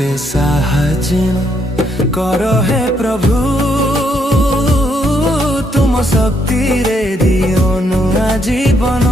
ମତେ ସାହାଯ୍ୟ କର ହେ ପ୍ରଭୁ ତୁମ ଶକ୍ତିରେ ଦିଅ ନୂଆ ଜୀବନ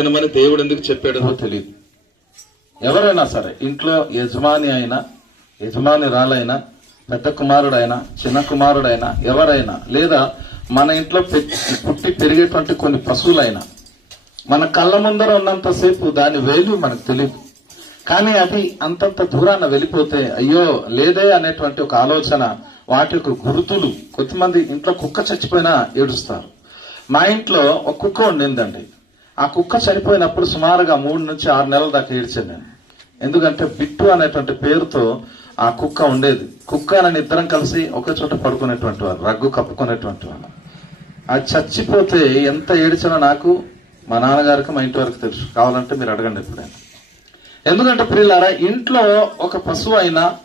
వినమని దేవుడు ఎందుకు చెప్పాడో? తెలియదు ఎవరైనా సరే ఇంట్లో యజమాని అయినా యజమాని రాలైనా పెద్ద కుమారుడైనా చిన్న కుమారుడైనా ఎవరైనా లేదా మన ఇంట్లో పుట్టి పెరిగేటువంటి కొన్ని పశువులైనా మన కళ్ళ ముందర ఉన్నంతసేపు దాని వేలు మనకు తెలియదు కానీ అది అంతంత దూరాన వెళ్ళిపోతే అయ్యో లేదే అనేటువంటి ఒక ఆలోచన వాటి యొక్క గుర్తులు కొంతమంది ఇంట్లో కుక్క చచ్చిపోయినా ఏడుస్తారు. మా ఇంట్లో ఒక కుక్క ఉండిందండి ఆ కుక్క చనిపోయినప్పుడు సుమారుగా మూడు నుంచి ఆరు నెలల దాకా ఏడ్చాను నేను. ఎందుకంటే బిట్టు అనేటువంటి పేరుతో ఆ కుక్క ఉండేది. కుక్క అని ఇద్దరం కలిసి ఒక చోట పడుకునేటువంటి వారు రగ్గు కప్పుకునేటువంటి వాళ్ళు. అది చచ్చిపోతే ఎంత ఏడిచినా నాకు మా నాన్నగారికి మా ఇంటి వరకు తెలుసు. కావాలంటే మీరు అడగండి ఎప్పుడైనా. ఎందుకంటే ప్రియులారా ఇంట్లో ఒక పశువు అయినా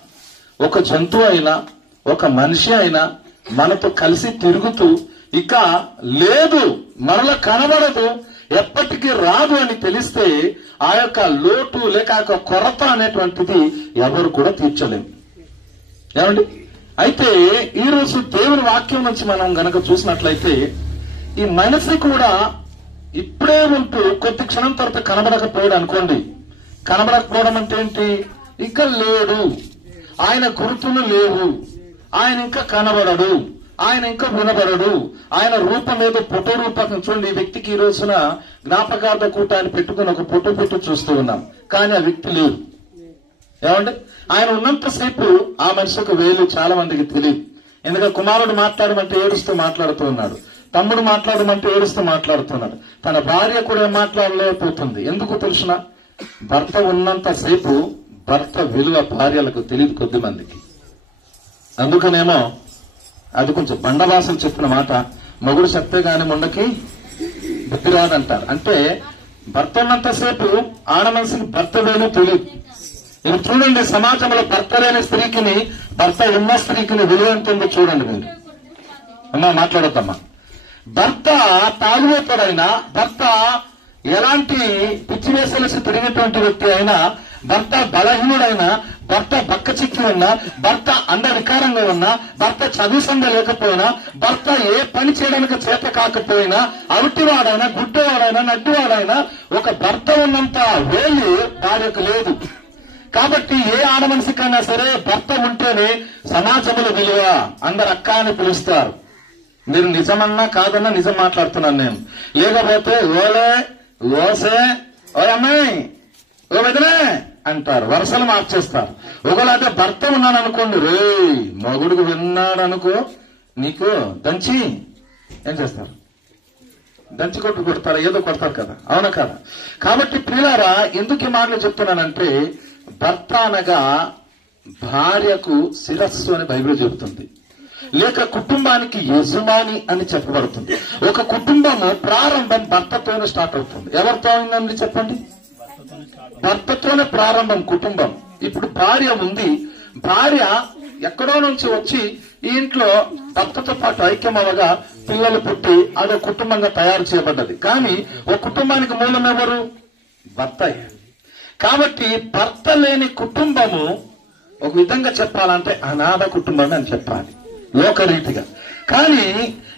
ఒక జంతువు అయినా ఒక మనిషి అయినా మనతో కలిసి తిరుగుతూ ఇక లేదు మరల కనబడదు ఎప్పటికీ రాదు అని తెలిస్తే ఆ యొక్క లోటు లేక ఆ యొక్క కొరత అనేటువంటిది ఎవరు కూడా తీర్చలేము. ఏమండి? అయితే ఈ రోజు దేవుని వాక్యం నుంచి మనం గనక చూసినట్లయితే ఈ మనసు కూడా ఇప్పుడే ఉంటూ కొద్ది క్షణం తర్వాత కనబడకపోయాడు అనుకోండి. కనబడకపోవడం అంటే ఏంటి? ఇంకా లేడు. ఆయన గుర్తులు లేవు. ఆయన ఇంకా కనబడడు. ఆయన ఇంకా వినబడడు. ఆయన రూపం ఏదో ఫోటో రూపకం చూడండి. ఈ వ్యక్తికి ఈ రోజున జ్ఞాపకార్థ కూటాన్ని పెట్టుకుని ఒక ఫోటో పెట్టి చూస్తూ ఉన్నాం. కానీ ఆ వ్యక్తి లేదు ఏమండి? ఆయన ఉన్నంతసేపు ఆ మనిషికి వేలు చాలా మందికి తెలియదు. ఎందుకంటే కుమారుడు మాట్లాడమంటే ఏడుస్తూ మాట్లాడుతూ ఉన్నాడు. తమ్ముడు మాట్లాడమంటే ఏడుస్తూ మాట్లాడుతున్నాడు తన భార్య కూడా మాట్లాడలేకపోతుంది. ఎందుకు తెలుసిన? భర్త ఉన్నంతసేపు భర్త విలువ భార్యలకు తెలియదు కొద్ది మందికి. అందుకనేమో అది కొంచెం బండవాసం చెప్పిన మాట. మొగుడు చెప్తే గాని ముండకి బుద్ధి రాదంటారు. అంటే భర్త ఉన్నంతసేపు ఆడ మనసుకి భర్త వేలు తెలియదు ఇప్పుడు చూడండి సమాజంలో భర్త లేని స్త్రీకిని భర్త ఉన్న స్త్రీకిని విలువ ఎంత చూడండి మీరు. అమ్మా మాట్లాడొద్దమ్మా. భర్త తాగుబోతాడైనా భర్త ఎలాంటి పిచ్చి వేసలసి తిరిగినటువంటి వ్యక్తి అయినా భర్త బలహీనుడైనా భర్త బక్క చిక్కి ఉన్నా భర్త అంధవికారంగా ఉన్నా భర్త చదువుసంగా లేకపోయినా భర్త ఏ పని చేయడానికి చేత కాకపోయినా అవిటివాడైనా గుడ్డవాడైనా నడ్డివాడైనా ఒక భర్త ఉన్నంత వేలు భార్యకు లేదు. కాబట్టి ఏ ఆడమనిషికైనా సరే భర్త ఉంటేనే సమాజంలో విలువ అందరు అక్క అని పిలుస్తారు. మీరు నిజమన్నా కాదన్నా నిజం మాట్లాడుతున్నాను నేను. లేకపోతే ఓలే ఓసే ఓ అమ్మాయి ఓ వదిలే అంటారు. వరుసలు మార్చేస్తారు. ఒకవేళ భర్త ఉన్నాను అనుకోండి రే మొగుడుకు విన్నాడు అనుకో నీకు దంచి ఏం చేస్తారు? దంచి కొట్టు కొడతారా ఏదో కొడతారు కదా. అవునా కదా? కాబట్టి ప్రియులారా ఎందుకు ఈ మాటలు చెప్తున్నానంటే భర్త అనగా భార్యకు శిరస్సు అని బైబిల్ చెబుతుంది. లేక కుటుంబానికి యజమాని అని చెప్పబడుతుంది. ఒక కుటుంబము ప్రారంభం భర్తతోనే స్టార్ట్ అవుతుంది. ఎవరితో అయిందండి చెప్పండి? భర్తతోనే ప్రారంభం కుటుంబం. ఇప్పుడు భార్య ఉంది. భార్య ఎక్కడో నుంచి వచ్చి ఈ ఇంట్లో భర్తతో పాటు ఐక్యం అవగా పిల్లలు పుట్టి అదో కుటుంబంగా తయారు చేయబడ్డది. కానీ ఒక కుటుంబానికి మూలం ఎవరు? భర్త. కాబట్టి భర్త లేని కుటుంబము ఒక విధంగా చెప్పాలంటే అనాథ కుటుంబం అని చెప్పాలి. లోకరీతిగా. కానీ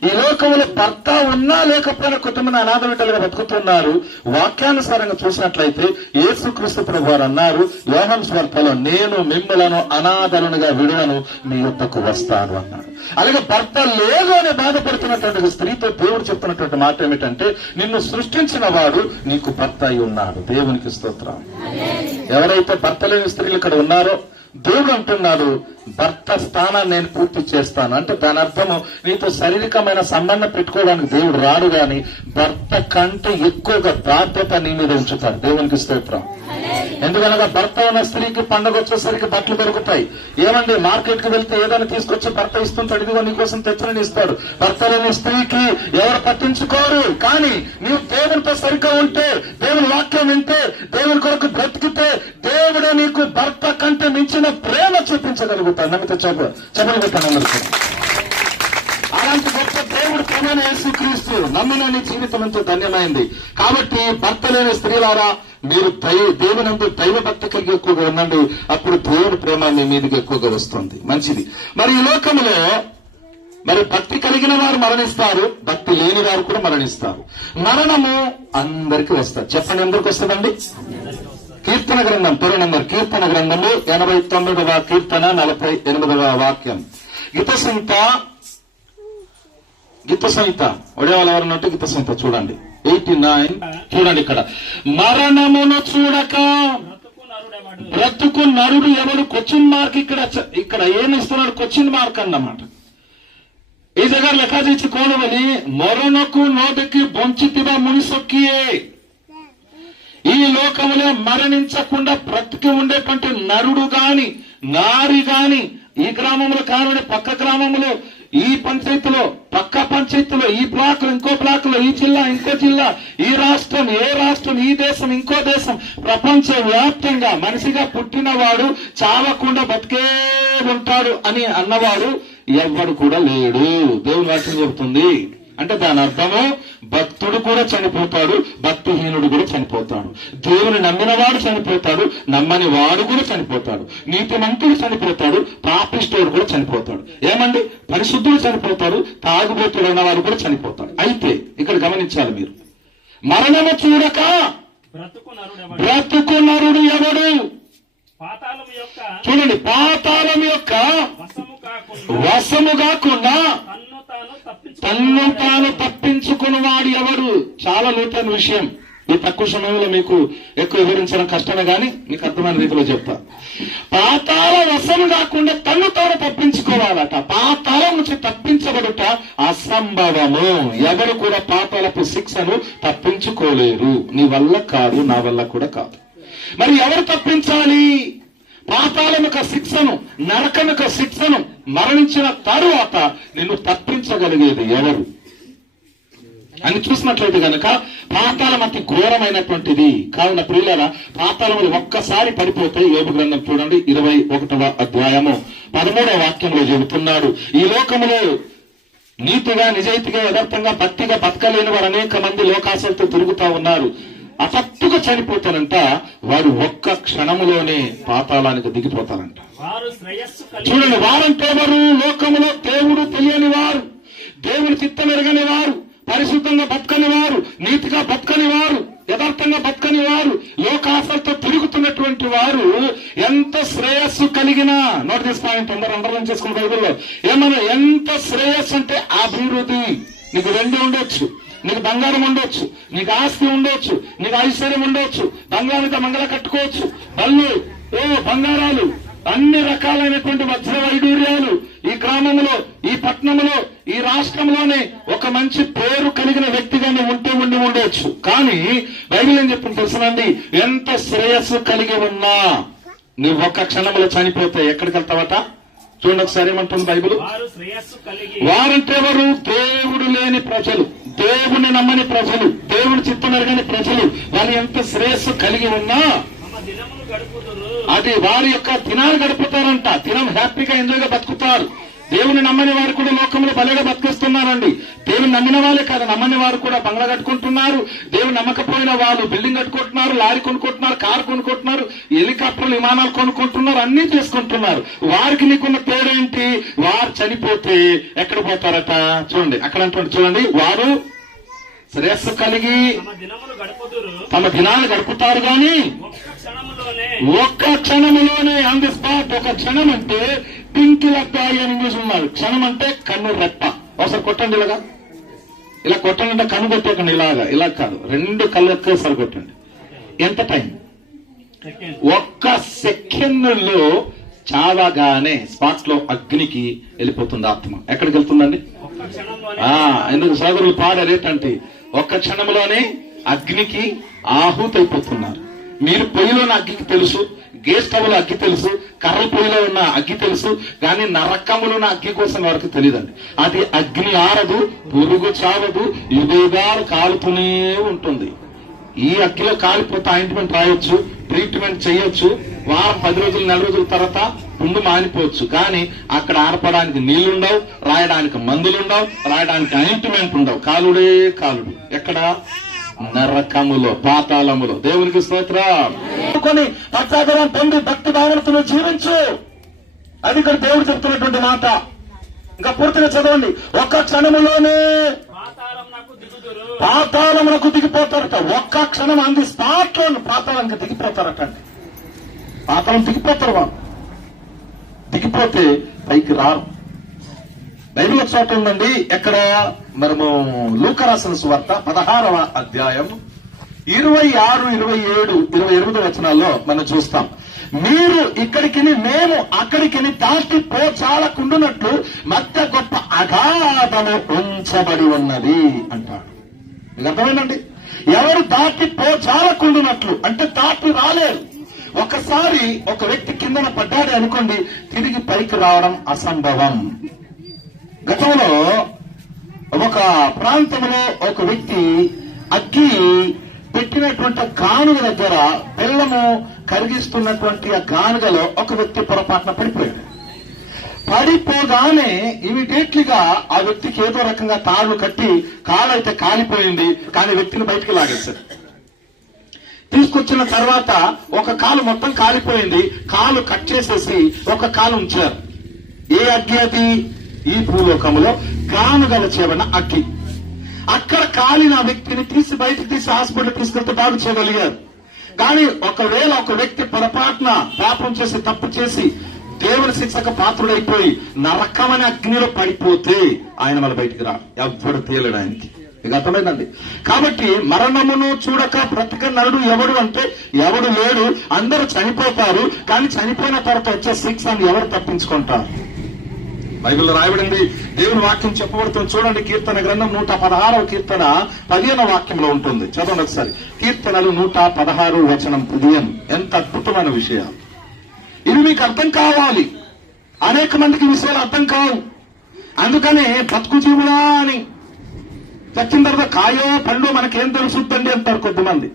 ఈ లోకంలో భర్త ఉన్నా లేకపోయినా కుటుంబాన్ని అనాథ బిడ్డలుగా బతుకుతున్నారు. వాక్యానుసారంగా చూసినట్లయితే యేసుక్రీస్తు ప్రభు వారు అన్నారు యోహన్ స్వార్థలో నేను మిమ్మలను అనాథలునిగా విడువను మీ యొక్కకు వస్తాను అన్నాడు. అలాగే భర్త లేదు అని బాధపడుతున్నటువంటి స్త్రీతో దేవుడు చెప్తున్నటువంటి మాట ఏమిటంటే నిన్ను సృష్టించిన వాడు నీకు భర్త అయి ఉన్నాడు. దేవునికి స్తోత్రం. ఎవరైతే భర్త లేని స్త్రీలు ఇక్కడ ఉన్నారో దేవుడు అంటున్నాడు భర్త స్థానాన్ని నేను పూర్తి చేస్తాను. అంటే దాని అర్థము నీతో శారీరకమైన సంబంధం పెట్టుకోవడానికి దేవుడు రాడు గాని భర్త కంటే ఎక్కువగా బాధ్యత నీ మీద ఉంచుతాడు. దేవునికి స్తోత్రం. ఎందుకనగా భర్త ఉన్న స్త్రీకి పండగ వచ్చేసరికి బట్టలు దొరుకుతాయి. ఏమండి మార్కెట్కి వెళ్తే ఏదైనా తీసుకొచ్చి భర్త ఇస్తుంటాడు ఇదిగో నీకోసం తెచ్చని ఇస్తాడు. భర్త లేని స్త్రీకి ఎవరు పట్టించుకోరు. కానీ నీవు దేవునితో సరిగ్గా ఉంటే దేవుని వాక్యం వింటే దేవుని కొరకు బ్రతికితే దేవుడే నీకు భర్త కంటే మించిన ప్రేమ చూపించగలుగుతాడు. నమ్మితే చెప్ప. చెప్పలు పెట్టాను అందరికీ. అలాంటి గొప్ప దేవుడు ప్రేమైన యేసుక్రీస్తు నమ్మిన నీ జీవితం ఎంతో ధన్యమైంది. కాబట్టి భర్త లేని స్త్రీలారా మీరు దైవ దేవునందు దైవ భక్త కలిగి ఎక్కువగా ఉండండి. అప్పుడు దేవుడు ప్రేమ మీ మీదకి ఎక్కువగా వస్తుంది. మంచిది. మరి ఈ లోకంలో మరి భక్తి కలిగిన వారు మరణిస్తారు. భక్తి లేని వారు కూడా మరణిస్తారు. మరణము అందరికి వస్తారు చెప్పండి ఎందుకు వస్తుందండి? కీర్తన గ్రంథం పేరు నెంబర్ కీర్తన గ్రంథము ఎనభై తొమ్మిదవ కీర్తన నలభై ఎనిమిదవ వాక్యం. గీత సంహిత గీత సంహిత ఒడేవాళ్ళు గీత సంహిత చూడండి. ఎయిటీ నైన్ చూడండి ఇక్కడ. మరణమును చూడక బ్రతుకు నరుడు ఎవరు క్వశ్చన్ మార్క్ ఇక్కడ ఇక్కడ ఏమి ఇస్తున్నాడు? క్వశ్చన్ మార్క్ అన్నమాట. ఈ దగ్గర లెక్క చేసి కోడవని మరణకు నోటికి బొంచితివ మునిసొక్కియే? ఈ లోకములో మరణించకుండా బ్రతికి ఉండేటువంటి నరుడు గాని నారి గాని ఈ గ్రామంలో కానుండి పక్క గ్రామంలో ఈ పంచాయతీలో పక్క పంచాయతీలో ఈ బ్లాక్ ఇంకో బ్లాక్లో ఈ జిల్లా ఇంకో జిల్లా ఈ రాష్ట్రం ఏ రాష్ట్రం ఈ దేశం ఇంకో దేశం ప్రపంచ వ్యాప్తంగా మనిషిగా పుట్టినవాడు చావకుండా బతికే ఉంటాడు అని అన్నవాడు ఎవ్వడు కూడా లేడు. దేవుని వాక్యం చెబుతుంది. అంటే దాని అర్థము భక్తుడు కూడా చనిపోతాడు భక్తిహీనుడు కూడా చనిపోతాడు. దేవుని నమ్మినవాడు చనిపోతాడు నమ్మని వాడు కూడా చనిపోతాడు. నీతిమంతుడు చనిపోతాడు పాపిస్తోడు కూడా చనిపోతాడు. ఏమండి? పరిశుద్ధుడు చనిపోతాడు తాగుబోతుడు అన్నవాడు కూడా చనిపోతాడు. అయితే ఇక్కడ గమనించాలి మీరు. మరణము చూడక బ్రతుకు నరుడు ఎవడు? చూడండి పాతాళం యొక్క వశము కాకుండా తన్ను తాను తప్పించు తన్ను తాను తప్పించుకుని వాడు ఎవడు? చాలా లోతైన విషయం. ఈ తక్కువ సమయంలో మీకు ఎక్కువ వివరించడం కష్టమే గాని మీకు అర్థమైన రీతిలో చెప్తా. పాతాల వశం కాకుండా తన్ను తాను తప్పించుకోవాలట. పాతాళం నుంచి తప్పించబడుట అసంభవము. ఎవరు కూడా పాతాలపు శిక్షను తప్పించుకోలేరు. నీ వల్ల కాదు నా వల్ల కూడా కాదు. మరి ఎవరు తప్పించాలి? పాతాళం శిక్షను నరకం శిక్షను మరణించిన తరువాత నిన్ను తప్పించగలిగేది ఎవరు? అని చూసినట్లయితే కనుక పాతాళం అతి ఘోరమైనటువంటిది. కావున ప్రియుల పాతాళములు ఒక్కసారి పడిపోతే యోగ గ్రంథం చూడండి ఇరవై ఒకటవ అధ్యాయము. పదమూడవ వాక్యంలో చెబుతున్నాడు ఈ లోకములో నీతిగా నిజాయితీగా యథార్థంగా భక్తిగా బతకలేని వారు అనేక మంది లోకాశలతో తిరుగుతా ఉన్నారు. అసత్తుగా చనిపోతారంట వారు ఒక్క క్షణములోనే పాతాళానికి దిగిపోతారంట. వారు చూడండి వారంటే ఎవరు? లోకములో దేవుడు తెలియని వారు దేవుని చిత్తం ఎరగని వారు పరిశుద్ధంగా బతకని వారు నీతిగా బతకని వారు యథార్థంగా బతకని వారు లోకాశలతో తిరుగుతున్నటువంటి వారు ఎంత శ్రేయస్సు కలిగిన నోట్ తీసుకోవాలంటే అందరూ అండర్లైన్ చేసుకున్న బైబిల్లో. ఏమన్నా ఎంత శ్రేయస్సు అంటే అభివృద్ధి. నీకు వెండి ఉండొచ్చు. నీకు బంగారం ఉండొచ్చు నీకు ఆస్తి ఉండొచ్చు నీకు ఐశ్వర్యం ఉండొచ్చు బంగారంతో మంగళ కట్టుకోవచ్చు. బళ్ళు ఓ బంగారాలు అన్ని రకాలైనటువంటి వజ్ర వైడూర్యాలు ఈ గ్రామంలో ఈ పట్టణంలో ఈ రాష్ట్రంలోనే ఒక మంచి పేరు కలిగిన వ్యక్తిగా నువ్వు ఉంటే ఉండి ఉండొచ్చు. కానీ బైబిల్ ఏం చెప్పింది తెలుసునండి ఎంత శ్రేయస్సు కలిగి ఉన్నా నువ్వు ఒక్క క్షణంలో చనిపోతే ఎక్కడికి వెళ్తావట? చూడండి ఒకసారి ఏమంటుంది బైబిల్? వారంటే ఎవరు? దేవుడు లేని ప్రజలు. దేవుని నమ్మని ప్రజలు దేవుని చిత్తం ఎరగని ప్రజలు వాళ్ళు ఎంత శ్రేయస్సు కలిగి ఉన్నా అది వారి యొక్క దినాలు గడుపుతారంట. దినం హ్యాపీగా ఎంజాయ్గా బతుకుతారు. దేవుని నమ్మని వారు కూడా లోకంలో బలగా బతికిస్తున్నారండి. దేవుని నమ్మిన వాళ్ళే కాదు నమ్మని వారు కూడా బంగ్లా కట్టుకుంటున్నారు. దేవుని నమ్మకపోయిన వాళ్ళు బిల్డింగ్ కట్టుకుంటున్నారు లారీ కొనుక్కుంటున్నారు కారు కొనుక్కుంటున్నారు హెలికాప్టర్లు విమానాలు కొనుక్కుంటున్నారు అన్ని చేసుకుంటున్నారు. వారికి నీకున్న తేడేంటి? వారు చనిపోతే ఎక్కడ పోతారట? చూడండి అక్కడ అంటున్నాడు చూడండి వారు శ్రేయస్సు కలిగి తమ దినాలు గడుపుతారు గాని ఒక్క క్షణములోనే ఒక్క క్షణములోనే ఆన్ ది స్పాట్ ఒక క్షణం అంటే పింకి లబ్బాయి అని ఇంగ్లీష్ ఉన్నారు. క్షణం అంటే కన్ను రెప్ప. ఒకసారి కొట్టండి ఇలాగా. ఇలా కొట్టండి అంటే కన్ను కొట్టేకండి ఇలాగా. ఇలా కాదు. రెండు కళ్ళు ఒకేసారి కొట్టండి. ఎంత టైం? ఒక్క సెకండ్లో చావగానే స్పాట్లో అగ్నికి వెళ్ళిపోతుంది ఆత్మ. ఎక్కడికి వెళ్తుందండి? ఆ ఎందుకు సోదరులు పాడారు ఏంటంటే ఒక్క క్షణంలోనే అగ్నికి ఆహుతైపోతున్నారు. మీరు పొయ్యిలోని అగ్నికి తెలుసు. గేస్ స్టవ్ అగ్గి తెలుసు కర్ర పొయ్యిలో ఉన్న అగ్గి తెలుసు కానీ నరకములో ఉన్న అగ్గి కోసం వరకు తెలియదండి. అది అగ్ని ఆరదు పురుగు చావదు యుగయుగాలు కాలుతూనే ఉంటుంది. ఈ అగ్గిలో కాలిపోతే ఆయింట్మెంట్ రాయొచ్చు ట్రీట్మెంట్ చేయొచ్చు వారం పది రోజులు నెల రోజుల తర్వాత పుండు మానిపోవచ్చు. కానీ అక్కడ ఆరపడానికి నీళ్ళుండవు రాయడానికి మందులుండవు రాయడానికి ఆయింట్మెంట్ ఉండవు. కాలుడే కాలుడు. ఎక్కడ? నరకములో పాతాళములో. దేవునికి స్తోత్రం. కొని పశ్చాత్తరం పొంది భక్తి భావనతో జీవించు. అది ఇక్కడ దేవుడు చెప్తున్నటువంటి మాట. ఇంకా పూర్తిగా చదవండి. ఒక్క క్షణములోనే పాతాళమునకు దిగిపోతారట. ఒక్క క్షణం అంది స్పాట్లో పాతాళానికి దిగిపోతారట అండి. పాతాళం దిగిపోతారు వాళ్ళు. దిగిపోతే పైకి రారు. బైబిల్ చోట ఉందండి ఎక్కడ? మనము లూకరాసన సువార్త పదహారవ అధ్యాయం ఇరవై ఆరు ఇరవై ఏడు ఇరవై ఎనిమిది వచనాల్లో మనం చూస్తాం. మీరు ఇక్కడికి మేము అక్కడికి దాటి పోచాలకుండునట్లు మధ్య గొప్ప అగాధము ఉంచబడి ఉన్నది అంటాడు. మీకు ఎవరు దాటి పోచాలకుండునట్లు అంటే దాటి రాలేరు. ఒకసారి ఒక వ్యక్తి కిందన పడ్డాడు అనుకోండి తిరిగి పైకి రావడం అసంభవం. గతంలో ఒక ప్రాంతంలో ఒక వ్యక్తి అగ్గి పెట్టినటువంటి కానుగ దగ్గర బెల్లము కరిగిస్తున్నటువంటి ఆ కానుగలో ఒక వ్యక్తి పొరపాటున పడిపోయాడు. పడిపోగానే ఇమీడియట్లీగా ఆ వ్యక్తికి ఏదో రకంగా తాళ్ళు కట్టి కాలు అయితే కాలిపోయింది కానీ వ్యక్తిని బయటికి లాగేశారు తీసుకొచ్చిన తర్వాత ఒక కాలు మొత్తం కాలిపోయింది కాలు కట్ చేసేసి ఒక కాలు ఉంచారు. ఏ అగ్గి అది? ఈ భూలోకములో కానుగల చేయబడిన అగ్గి అక్కడ కాలిన వ్యక్తిని తీసి బయటకు తీసి హాస్పిటల్ తీసుకెళ్తే బాగు చేయగలిగారు. కానీ ఒకవేళ ఒక వ్యక్తి పొరపాటున పాపం చేసి తప్పు చేసి దేవుని శిక్షకు పాత్రుడైపోయి నరకమని అగ్నిలో పడిపోతే ఆయన మన బయటికి రా ఎవ్వడు తేలడు ఆయనకి. మీకు అర్థమైందండి? కాబట్టి మరణమును చూడక బ్రతక నరుడు ఎవడు అంటే ఎవడు లేడు అందరూ చనిపోతారు కానీ చనిపోయిన తర్వాత వచ్చే శిక్షను ఎవరు తప్పించుకుంటారు? బైబిల్లో రాయబడింది. దేవుని వాక్యం చెప్పబడుతుంది. చూడండి కీర్తన గ్రంథం నూట పదహారవ కీర్తన పదిహేను వాక్యంలో ఉంటుంది. చదవండి ఒకసారి. కీర్తనలు నూట పదహారు వచనం పదిహేను ఎంత అద్భుతమైన విషయం. ఇవి మీకు అర్థం కావాలి. అనేక మందికి విషయాలు అర్థం కావు. అందుకనే బతుకు జీవుడా అని. చచ్చిన తర్వాత కాయో పండు మనకేం తెలుసుద్దండి అంటారు కొద్దిమంది.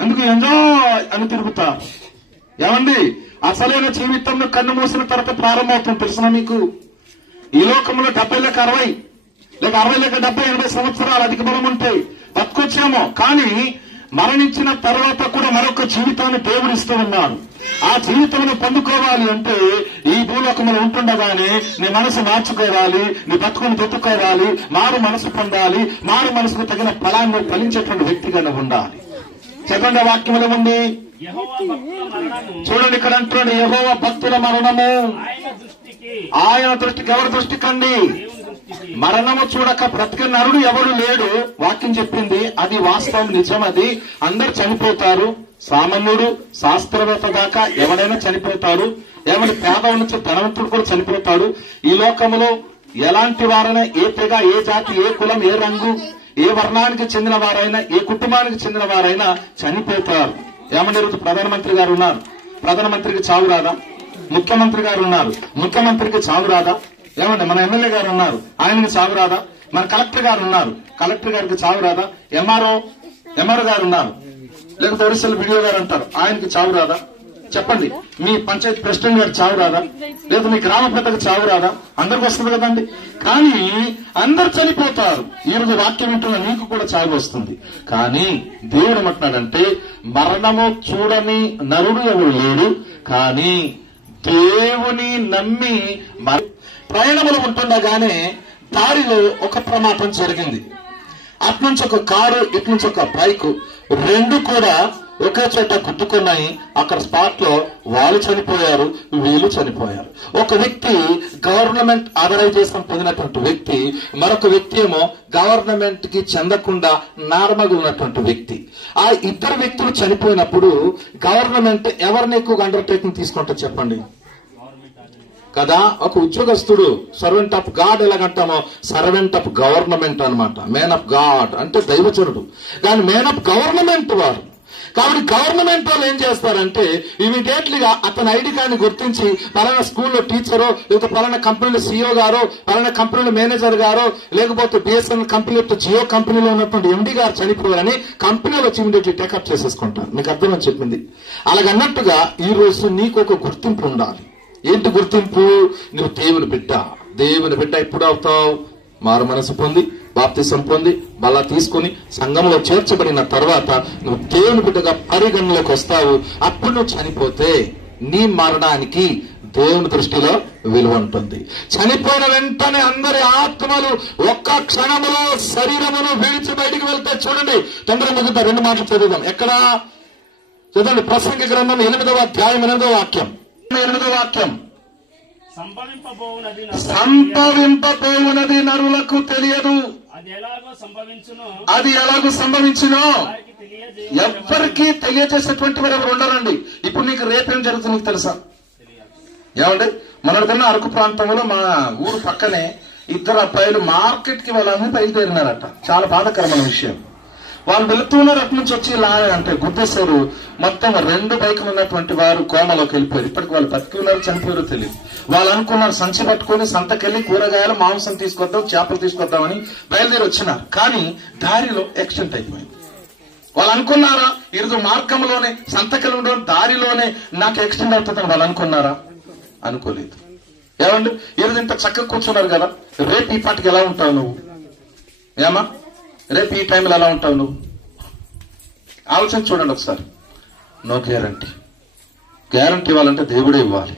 అందుకు ఎంజాయ్ అని తిరుగుతారు ఏమండి? అసలైన జీవితంలో కన్ను మూసిన తర్వాత ప్రారంభమవుతుంది. తెలుసునా మీకు? ఈ లోకంలో డెబ్బై లేక అరవై లేక అరవై లేక డెబ్బై ఎనభై సంవత్సరాలు అధిక బలం ఉంటాయి బతుకొచ్చామో. కానీ మరణించిన తర్వాత కూడా మరొక జీవితాన్ని దేవుడు ఇస్తూ ఉన్నాడు. ఆ జీవితంలో పొందుకోవాలి అంటే ఈ భూలోకంలో ఉంటుండగానే నీ మనసు మార్చుకోవాలి నీ బతుకుని తెత్తుకోవాలి మారు మనసు పొందాలి మారు మనసుకు తగిన ఫలాన్ని ఫలించేటువంటి వ్యక్తిగా ఉండాలి. చదవండి ఆ వాక్యంలో ఉంది. చూడండి ఇక్కడ అంటున్నాడు యెహోవా భక్తుల మరణము. ఆయన దృష్టికి ఎవరి దృష్టికి అండి? మరణము చూడక బ్రతిక నరుడు ఎవరు లేడు? వాక్యం చెప్పింది. అది వాస్తవం నిజం అది. అందరు చనిపోతారు. సామాన్యుడు శాస్త్రవేత్త దాకా ఎవరైనా చనిపోతారు ఎవరి పేద నుంచి ధనవంతుడు కూడా చనిపోతాడు. ఈ లోకములో ఎలాంటి వారైనా ఏ తెగ ఏ జాతి ఏ కులం ఏ రంగు ఏ వర్ణానికి చెందిన వారైనా ఏ కుటుంబానికి చెందిన వారైనా చనిపోతారు. ఏమని ప్రధానమంత్రి గారు ఉన్నారు? ప్రధానమంత్రికి చావు రాదా? ముఖ్యమంత్రి గారు ఉన్నారు. ముఖ్యమంత్రికి చావు రాదా? ఏమండి మన ఎమ్మెల్యే గారు ఉన్నారు. ఆయనకి చావు రాదా? మన కలెక్టర్ గారు ఉన్నారు. కలెక్టర్ గారికి చావు రాదా? ఎంఆర్ఓ ఎంఆర్ఓ గారు ఉన్నారు. లేకపోతే ఒరిస్సాల వీడియో గారు అంటారు. ఆయనకి చావు రాదా? చెప్పండి. మీ పంచాయతీ ప్రెసిడెంట్ గారు చావు రాదా? లేదా మీ గ్రామ పెద్దకు చావు రాదా? అందరికి వస్తుంది కదండి. కానీ అందరు చనిపోతారు. ఈ రోజు వాక్యం వింటున్న నీకు కూడా చావు వస్తుంది. కానీ దేవుడు ఏమంటున్నాడంటే మరణము చూడని నరుడు ఎవరు లేడు. కానీ దేవుని నమ్మి ప్రయాణములు ఉంటుండగానే దారిలో ఒక ప్రమాదం జరిగింది. అట్నుంచి ఒక కారు ఇట్నుంచి ఒక బైక్ రెండు కూడా ఒకే చోట గుద్దుకున్నాయి. అక్కడ స్పాట్లో వాళ్ళు చనిపోయారు వీళ్ళు చనిపోయారు. ఒక వ్యక్తి గవర్నమెంట్ ఆథరైజేషన్ పొందినటువంటి వ్యక్తి మరొక వ్యక్తి ఏమో గవర్నమెంట్కి చెందకుండా నార్మల్ ఉన్నటువంటి వ్యక్తి. ఆ ఇద్దరు వ్యక్తులు చనిపోయినప్పుడు గవర్నమెంట్ ఎవరిని ఎక్కువగా అండర్టేకింగ్ తీసుకుంటారు చెప్పండి? కదా? ఒక ఉద్యోగస్తుడు సర్వెంట్ ఆఫ్ గాడ్ ఎలాగంటామో సర్వెంట్ ఆఫ్ గవర్నమెంట్ అన్నమాట. మ్యాన్ ఆఫ్ గాడ్ అంటే దైవచనుడు కానీ మ్యాన్ ఆఫ్ గవర్నమెంట్ వారు. కాబట్టి గవర్నమెంట్ వాళ్ళు ఏం చేస్తారంటే ఇమీడియట్లీగా అతని ఐడి కార్డుని గుర్తించి పలానా స్కూల్లో టీచరో లేకపోతే పలానా కంపెనీలో సీఓ గారో పలానా కంపెనీలో మేనేజర్ గారో లేకపోతే బిఎస్ఎన్ఎల్ కంపెనీ జియో కంపెనీలో ఉన్నటువంటి ఎండి గారు చనిపోయారని కంపెనీలో వచ్చి ఇమీడియట్లీ టేకప్ చేసేసుకుంటారు. మీకు అర్థమని చెప్పింది. అలాగన్నట్టుగా ఈ రోజు నీకు ఒక గుర్తింపు ఉండాలి. ఏంటి గుర్తింపు? నువ్వు దేవుని బిడ్డ. దేవుని బిడ్డ ఎప్పుడు అవుతావు? మారు మనసు పొంది బాప్తిసం పొంది మళ్ళా తీసుకుని సంఘంలో చేర్చబడిన తర్వాత నువ్వు దేవుని బిడ్డగా పరిగణలోకి వస్తావు. అప్పుడు నువ్వు చనిపోతే నీ మరణానికి దేవుని దృష్టిలో విలువ ఉంటుంది. చనిపోయిన వెంటనే అందరి ఆత్మలు ఒక్క క్షణములో శరీరమును విడిచి బయటికి వెళ్తే చూడండి. తొందర ముగ్గుతా రెండు మాటలు చదువుదాం. ఎక్కడ? చదవండి. ప్రసంగ గ్రంథం ఎనిమిదవ అధ్యాయం ఎనిమిదవ వాక్యం. వాక్యం. సంభవింపబోవునది నరులకు తెలియదు. అది ఎలాగో సంభవించును అది ఎలాగూ సంభవించినో వారికి తెలియజేయ ఎవ్వరికీ తెలియజేసేటువంటి వారు ఎవరు ఉండరండి ఇప్పుడు నీకు రేపేం జరుగుతుంది నీకు తెలుసా? ఏమండి? మొన్నటిదిన అరకు ప్రాంతంలో మా ఊరు పక్కనే ఇద్దరు అబ్బాయిలు మార్కెట్కి వెళ్ళాలని బయలుదేరినారట. చాలా బాధాకరమైన విషయం. వాళ్ళు వెళుతున్నారు అటు నుంచి వచ్చి లా అంటే గుద్దేశారు మొత్తం రెండు బైకులు ఉన్నటువంటి వారు కోమలోకి వెళ్ళిపోయారు. ఇప్పటికి వాళ్ళు బతికి ఉన్నారు చనిపోయారో తెలియదు. వాళ్ళు అనుకున్నారు సంచి పట్టుకొని సంతకెళ్ళి కూరగాయలు మాంసం తీసుకొద్దాం చేపలు తీసుకొద్దామని బయలుదేరి వచ్చినారు. కానీ దారిలో యాక్సిడెంట్ అయిపోయింది. వాళ్ళు అనుకున్నారా ఇరుదు మార్గంలోనే సంతకలు ఉండడం దారిలోనే నాకు యాక్సిడెంట్ అవుతుందని వాళ్ళు అనుకున్నారా? అనుకోలేదు. ఏమండి? ఈరోజు ఇంత చక్కగా కూర్చున్నారు కదా రేపు ఈ పాటికి ఎలా ఉంటావు నువ్వు? ఏమా? రేపు ఈ టైంలో ఎలా ఉంటావు నువ్వు? ఆలోచన చూడండి ఒకసారి. నో గ్యారంటీ గ్యారంటీ ఇవ్వాలంటే దేవుడే ఇవ్వాలి.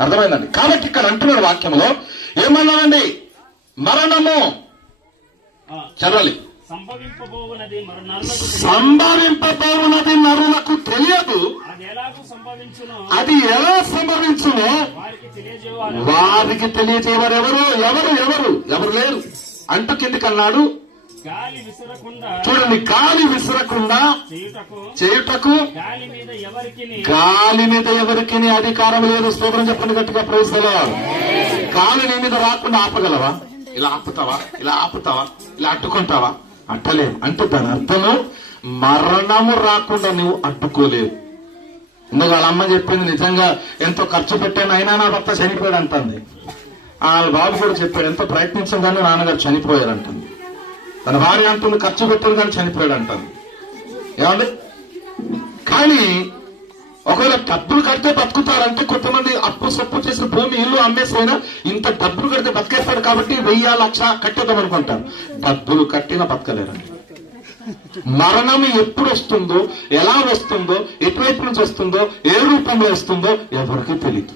అర్థమైందండి? కాబట్టి ఇక్కడ అంటున్నాడు వాక్యంలో ఏమన్నానండి మరణము చదవాలి. సంభవింపబోవునది నరులకు తెలియదు. అది ఎలా సంభవించునో? వారికి తెలియజేవారు ఎవరు? ఎవరు? ఎవరు? ఎవరు లేరు. అంటూ కిందికన్నాడు చూడండి గాలి విసరకుండా చేయుటకు గాలి మీద ఎవరికి అధికారం లేదు? స్తోత్రం చెప్పండి గట్టిగా ప్రవేశలో గాలి నీ మీద రాకుండా ఆపగలవా? ఇలా ఆపుతావా? ఇలా ఆపుతావా? ఇలా అడ్డుకుంటావా? అట్టలేవు అంటే దాని అర్థము మరణము రాకుండా నువ్వు అడ్డుకోలేవు. ఇందుకు వాళ్ళ అమ్మ చెప్పింది నిజంగా ఎంతో ఖర్చు పెట్టాను అయినా నా భర్త చనిపోయాడు అంటుంది. వాళ్ళ బాబు కూడా చెప్పాడు ఎంతో ప్రయత్నించగానే నాన్నగారు చనిపోయారు అంటుంది. తన భార్య అంటుంది ఖర్చు పెట్టారు కానీ చనిపోయాడు అంటుంది ఏమండి? కానీ ఒకవేళ డబ్బులు కడితే బతుకుతారంటే కొంతమంది అప్పు సొప్పు చేసిన భూమి ఇల్లు అమ్మేసైనా ఇంత డబ్బులు కడితే బతికేస్తారు కాబట్టి వెయ్యి లక్ష కట్టేద్దాం అనుకుంటారు. డబ్బులు కట్టినా బతకలేరండి. మరణం ఎప్పుడు వస్తుందో ఎలా వస్తుందో ఎటువైపు నుంచి వస్తుందో ఏ రూపంలో వస్తుందో ఎవరికీ తెలియదు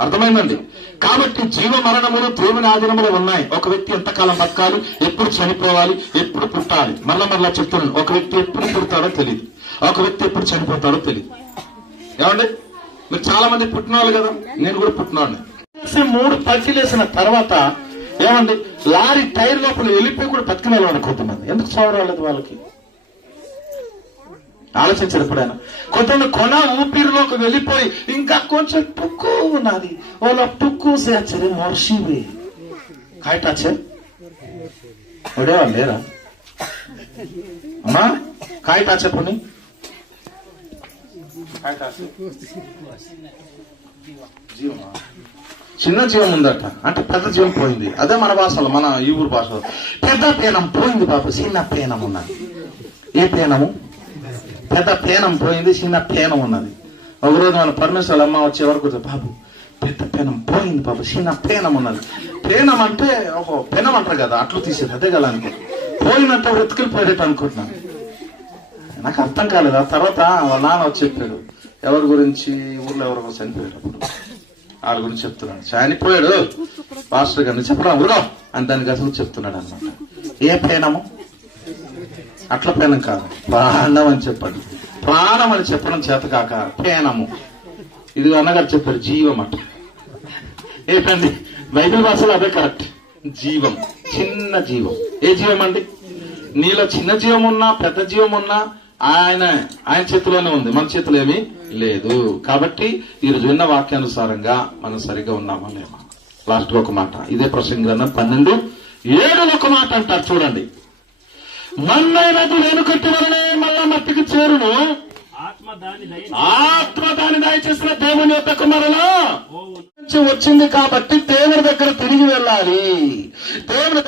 అర్థమైందండి? కాబట్టి జీవ మరణములు దేవుని ఆధీనములు ఉన్నాయి. ఒక వ్యక్తి ఎంతకాలం బతకాలి? ఎప్పుడు చనిపోవాలి? ఎప్పుడు పుట్టాలి? మరల మరలా చెప్తున్నాను. ఒక వ్యక్తి ఎప్పుడు పుడతాడో తెలియదు ఒక వ్యక్తి ఎప్పుడు చనిపోతాడో తెలియదు ఏమండి? మీరు చాలా మంది పుట్టినవాళ్ళు కదా. నేను కూడా పుట్టినవాడిని. మూడు పల్టీలేసిన తర్వాత ఏమండి? లారీ టైర్ లోపల వెళ్ళిపోయి కూడా బతికిన వాళ్ళు కొంతమంది ఎందుకు చూడరాలేదు వాళ్ళకి? ఆలోచించారు ఎప్పుడైనా కొంతమంది కొన ఊపిరిలోకి వెళ్ళిపోయి ఇంకా కొంచెం టుక్కు ఉన్నది. వాళ్ళ టుక్కు సేచరే మర్షివే. కాయటాచే ఒడేవాళ్ళు లేరా? అమ్మా కాయటాచే జీవమా? చిన్న జీవం ఉందట. అంటే పెద్ద జీవం పోయింది. అదే మన భాషలో మన ఈ ఊరు భాషలో. పెద్ద పేనం పోయింది బాబు చిన్న పేనం ఉన్నది. ఏ పేనము? పెద్ద పేనం పోయింది చిన్న పేనం ఉన్నది. ఒకరోజు మన పరమేశ్వర అమ్మ వచ్చే వరకు బాబు పెద్ద పెనం పోయింది బాబు చిన్న పేనం ఉన్నది. పేనం అంటే ఓహో పెనం అంటారు కదా అట్లు తీసేది అదే కదా అనుకో. పోయినట్టు వెతుకులు పోయేటట్టు అనుకుంటున్నాను. నాకు అర్థం కాలేదు. ఆ తర్వాత వాళ్ళ నాన్న వచ్చి చెప్పాడు ఎవరి గురించి ఊర్లో ఎవరికో చనిపోయేటప్పుడు. వాళ్ళ గురించి చెప్తున్నాడు. చనిపోయాడు. పాస్టర్ గారిని చెప్పరా ఉరుగా అని దాని అసలు చెప్తున్నాడు అనమాట ఏ పేనము? అట్ల పేనం కాదు. ప్రాణం అని చెప్పండి. ప్రాణం అని చెప్పడం చేత కాక పేనము ఇది అన్నగారు చెప్పారు జీవం అట. ఏంటండి బైబిల్ భాషలో అదే కరెక్ట్. జీవం. చిన్న జీవం. ఏ జీవం అండి? నీలో చిన్న జీవం ఉన్నా పెద్ద జీవం ఉన్నా ఆయన ఆయన చేతిలోనే ఉంది. మన చేతిలో ఏమీ లేదు. కాబట్టి ఈరోజు విన్న వాక్యానుసారంగా మనం సరిగా ఉన్నామా లేమా లాస్ట్ ఒక మాట. ఇదే ప్రసంగ పన్నెండు. ఏడు ఒక మాట అంటారు. చూడండి. మన్నైనది వెనుకట్టి వలనే మళ్ళా మట్టికి చేరును. ఆత్మ దాని దయచేసిన దేవుని యొక్క నుంచి వచ్చింది కాబట్టి దేవుని దగ్గర తిరిగి వెళ్ళాలి. దేవుని